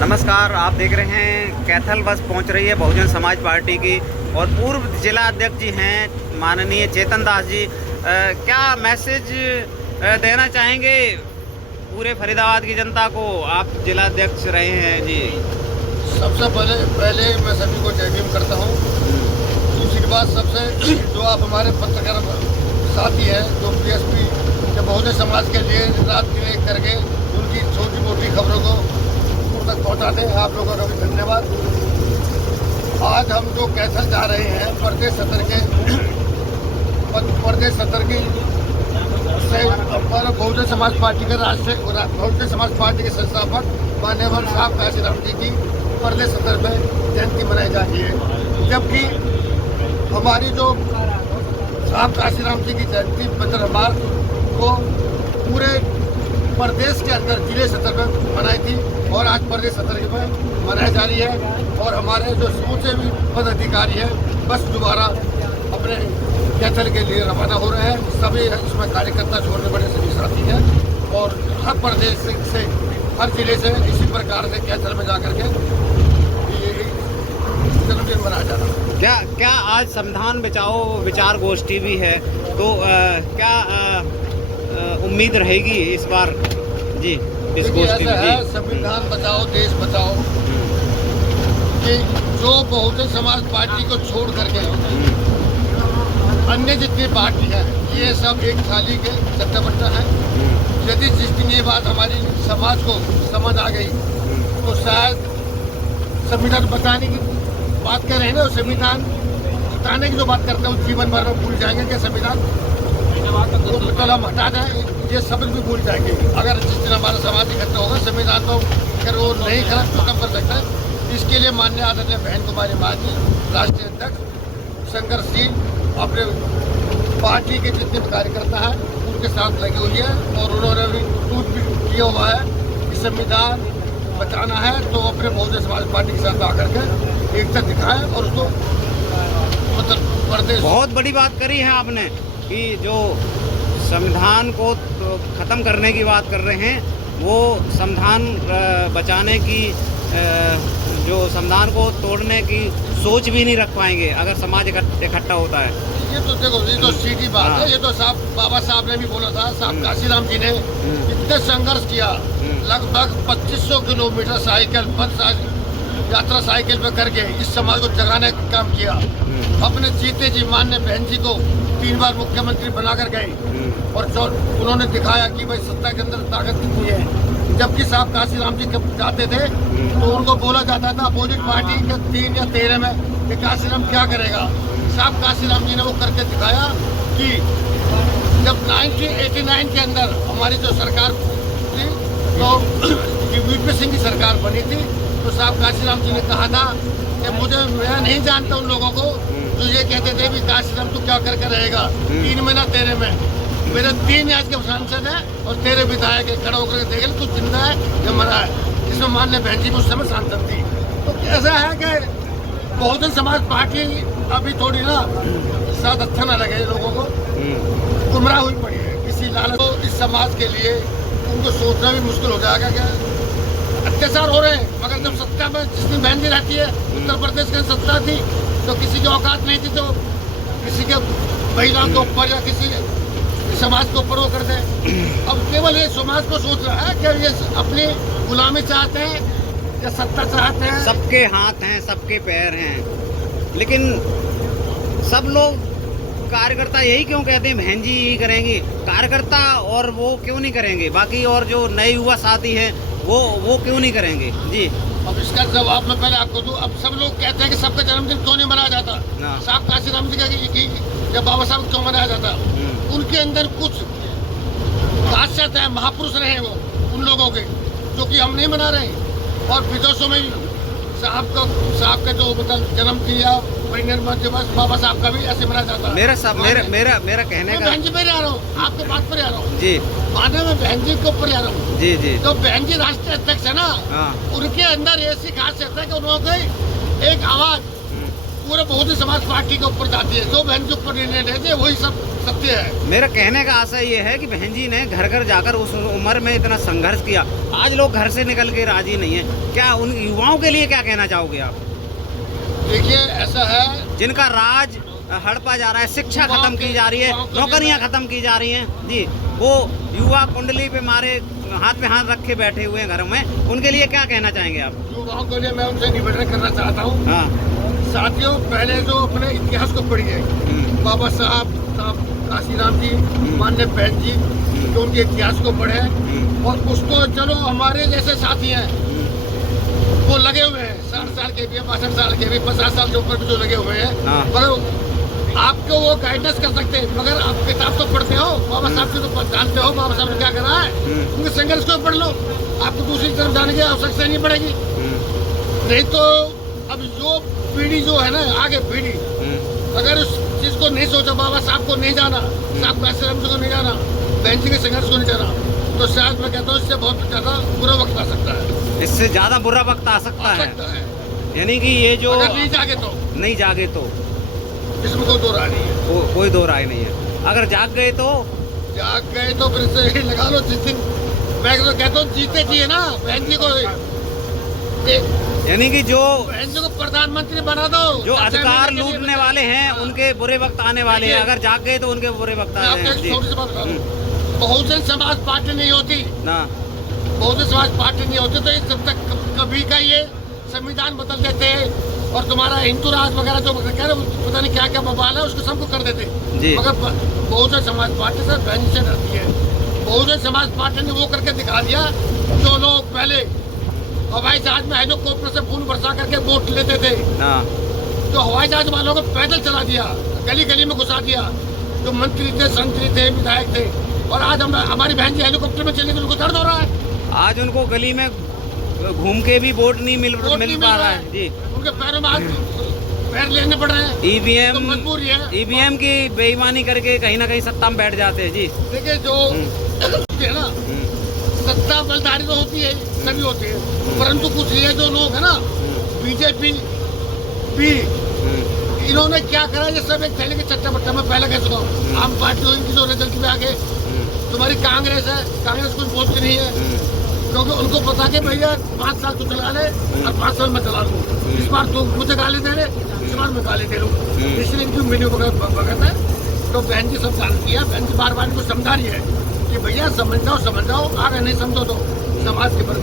नमस्कार, आप देख रहे हैं कैथल बस पहुंच रही है बहुजन समाज पार्टी की और पूर्व जिला अध्यक्ष जी हैं माननीय चेतन दास जी। क्या मैसेज देना चाहेंगे पूरे फरीदाबाद की जनता को? आप जिला अध्यक्ष रहे हैं जी। सबसे पहले मैं सभी को जय भीम करता हूँ। दूसरी बात, सबसे जो आप हमारे पत्रकार साथी हैं जो पीएसपी के बहुजन समाज के लिए रात दिन एक करके उनकी छोटी मोटी खबरों को तक पहुंचाते हैं, आप लोगों का भी धन्यवाद। आज हम जो कैथल जा रहे हैं प्रदेश सत्र की से बहुजन समाज पार्टी के बहुजन समाज पार्टी के संस्थापक माननीय साहब काशीराम जी की प्रदेश सत्र में जयंती मनाई जा रही है। जबकि हमारी जो साहब काशीराम जी की जयंती 15 मार्च को पूरे प्रदेश के अंदर जिले सत्र में मनाई थी और आज प्रदेश सत्र में मनाई जा रही है। और हमारे जो समूचे भी पदाधिकारी हैं बस दोबारा अपने कैथल के लिए रवाना हो रहे हैं। सभी इसमें कार्यकर्ता छोड़ने बड़े सभी साथी हैं और हर प्रदेश से हर जिले से इसी प्रकार से कैथल में जाकर के जन्मदिन मनाया जा रहा है। क्या आज संविधान बचाओ विचार गोष्ठी भी है, तो क्या उम्मीद रहेगी इस बार जी इस गोष्ठी में? है संविधान बचाओ देश बचाओ कि जो बहुजन समाज पार्टी को छोड़ करके अन्य जितनी पार्टी है ये सब एक थाली के चट्टा बट्टा है। यदि जिस दिन ये बात हमारी समाज को समझ आ गई तो शायद संविधान बचाने की बात कर रहे हैं ना, संविधान हटाने की जो बात करते हैं वो जीवन भर में भूल जाएंगे कि संविधान तो हम हटा दें, ये सब भी भूल जाएंगे। अगर जिस दिन हमारा समाज इकट्ठा होगा संविधान तो अगर वो नहीं खत्म कर सकता है। इसके लिए माननीय आदरणीय बहन कुमारी मांझी राष्ट्रीय अध्यक्ष संघर्षशील अपने पार्टी के जितने भी कार्यकर्ता हैं उनके साथ लगी हुई है और उन्होंने भी ट्वीट भी किया हुआ है कि संविधान बचाना है तो अपने बहुजन समाज पार्टी के साथ आकर के एकता दिखाएं और उसको उत्तर प्रदेश। बहुत बड़ी बात करी है आपने कि जो संविधान को तो ख़त्म करने की बात कर रहे हैं, वो संविधान बचाने की जो संविधान को तोड़ने की सोच भी नहीं रख पाएंगे अगर समाज इकट्ठा होता है। ये तो देखो, ये तो सीधी बात है। ये तो साहब बाबा साहब ने भी बोला था, साहब काशीराम जी ने इतने संघर्ष किया, लगभग 2500 किलोमीटर साइकिल पर यात्रा साइकिल पे करके इस समाज को जगाने का काम किया। अपने जीते जी माननीय बहन जी को 3 बार मुख्यमंत्री बनाकर गए और जो उन्होंने दिखाया कि भाई सत्ता के अंदर ताकत कितनी है। जबकि साहब काशीराम जी जब जाते थे तो उनको बोला जाता था अपोजिट पार्टी के 3 या 13 में कि काशीराम क्या करेगा। साहब काशीराम जी ने वो करके दिखाया कि जब 1989 के अंदर हमारी जो सरकार थी तो वीपी सिंह की सरकार बनी थी तो साहब काशीराम जी ने कहा था कि मैं नहीं जानता उन लोगों को जो ये कहते थे भी काशीराम तू क्या करके रहेगा 3 महीना तेरे में। मेरे 3 आज के सांसद हैं और तेरे विधायक खड़ा होकर देख तू जिंदा है या मरा है। इसमें माननीय बहन जी उस समय सांसद थी। तो ऐसा है कि बहुजन समाज पार्टी अभी थोड़ी ना साथ अच्छा ना लगे लोगों को, गुमराह हुई पड़ी है किसी लालच को। इस समाज के लिए उनको सोचना भी मुश्किल हो जाएगा क्या अत्याचार हो रहे हैं। मगर जब सत्ता में जितनी बहन जी रहती है, उत्तर प्रदेश की सत्ता थी तो किसी की औकात नहीं थी तो किसी के महिलाओं के ऊपर या किसी समाज के ऊपर वो कर दे। अब केवल ये समाज को सोच रहा है कि ये अपनी गुलामी चाहते हैं या सत्ता चाहते हैं। सबके हाथ हैं, सबके पैर हैं, लेकिन सब लोग कार्यकर्ता यही क्यों कहते हैं बहन जी यही करेंगी? कार्यकर्ता और वो क्यों नहीं करेंगे? बाकी और जो नए युवा साथी हैं वो क्यों नहीं करेंगे जी? अब इसका जवाब मैं पहले आपको दूं। अब सब लोग कहते हैं कि सबका जन्मदिन क्यों नहीं मनाया जाता? साहब काशीराम जी का या बाबा साहब क्यों मनाया जाता? उनके अंदर कुछ खासियत है, महापुरुष रहे वो उन लोगों के जो कि हम नहीं मना रहे। और विदेशों में साहब का जो मतलब जन्म दिया परिनिर्वाण दिवस बाबा साहब का भी ऐसे मनाया जाता है। मेरा कहने का बहन जी पे आ रहा हूँ, आपके बात पर आ रहा हूँ जी, माने में बहन जी के ऊपर आ रहा हूँ जी जी। तो बहन जी राष्ट्रीय अध्यक्ष है ना, उनके अंदर ऐसी खासियत है कि उन्होंने एक आवाज पूरे बहुजन समाज पार्टी के ऊपर जाती है। जो बहन के ऊपर निर्णय लेते हैं वही सब सत्य है। मेरा कहने का आशा ये है कि बहन जी ने घर घर जाकर उस उम्र में इतना संघर्ष किया, आज लोग घर से निकल के राजी नहीं है। क्या उन युवाओं के लिए क्या कहना चाहोगे आप? देखिए ऐसा है, जिनका राज हड़पा जा रहा है, शिक्षा खत्म की जा रही है, नौकरियां खत्म की जा रही हैं जी, वो युवा कुंडली पे मारे हाथ पे हाथ रखे बैठे हुए हैं घरों में, उनके लिए क्या कहना चाहेंगे आप? युवाओं के लिए मैं उनसे निवेदन करना चाहता हूँ। हाँ साथियों, पहले जो अपने इतिहास को पढ़िए, बाबा साहब काशीराम जी, माननीय बहन जी, जो उनके इतिहास को पढ़े और उसको, चलो हमारे जैसे साथी हैं वो लगे हुए हैं 60 साल के भी, 62 साल के भी, 50 साल के ऊपर भी जो लगे हुए हैं, हाँ। मगर आपको वो गाइडेंस कर सकते हैं। मगर आप किताब तो पढ़ते हो, बाबा साहब से तो जानते हो बाबा साहब ने क्या करा है, उनके संघर्ष को पढ़ लो, आपको दूसरी तरफ जाने की आवश्यकता नहीं पड़ेगी। नहीं तो अब जो पीढ़ी जो है ना, आगे पीढ़ी अगर उस चीज को नहीं सोचा, बाबा साहब को नहीं जाना, साहब काशीराम जी को नहीं जाना, बहन जी के संघर्ष को नहीं जाना, तो शायद मैं कहता हूँ इससे बहुत ज्यादा बुरा वक्त आ सकता है। इससे ज्यादा बुरा वक्त आ सकता है। यानी कि ये जो अगर नहीं जागे तो इसमें कोई दो राय नहीं है। कोई दो राय नहीं है। अगर जाग गए तो फिर से ही लगा लो। जिस दिन मैं तो कहता हूँ जीते जी है ना, बहन जी को, यानी कि जो बहन जी को प्रधानमंत्री बना दो। जो अधिकार लूटने वाले हैं उनके बुरे वक्त आने वाले हैं, अगर जाग गए तो उनके बुरे वक्त आ रहे हैं। छोटी सी बात बता दूं, बहुजन समाज पार्टी नहीं होती ना, बहुजन समाज पार्टी नहीं होती तो जब तक कभी का ये संविधान बदल देते और तुम्हारा हिंदू राज वगैरह जो कह रहे पता नहीं क्या क्या बवाल है, उसको सबको कर देते। मगर बहुजन समाज पार्टी से बहन से डरती है। बहुजन समाज पार्टी ने वो करके दिखा दिया, जो लोग पहले हवाई जहाज में हेलीकॉप्टर से खून बरसा करके वोट लेते थे, जो हवाई जहाज वालों को पैदल चला दिया, गली गली में घुसा दिया, जो मंत्री थे, संतरी थे, विधायक थे, और आज हमारी बहन जी हेलीकॉप्टर में चली गई, उनको दर्द हो रहा है। आज उनको गली में घूम के भी वोट नहीं मिल पा रहा है जी, उनके पैरों में पैर लेने पड़ रहे हैं। ईवीएम तो मजबूरी है, ईवीएम की बेईमानी करके कहीं ना कहीं सत्ता में बैठ जाते हैं जी। देखिए जो है ना, सत्ता बलदारी तो होती है, सभी होती है, परंतु कुछ ये जो लोग है ना, बीजेपी भी इन्होंने क्या करा, ये सब एक थैले के चट्टा बट्टा में पहले कह चुका हूँ। आम पार्टियों की जो रिजल्ट में आगे तुम्हारी कांग्रेस है, कांग्रेस कुछ बोलती नहीं है, क्योंकि उनको पता कि भैया 5 साल तू चला ले और 5 साल मैं चला लूँ, इस बार तू मुझे गाली दे रहे, इस बार मैं गाली दे लूँ, इसलिए इनकी वीडियो वगैरह है। तो बहन जी सब जानती है, बहन जी बार बार इनको समझा रही है कि भैया समझ जाओ, आगे नहीं समझो तो समाज के प्रति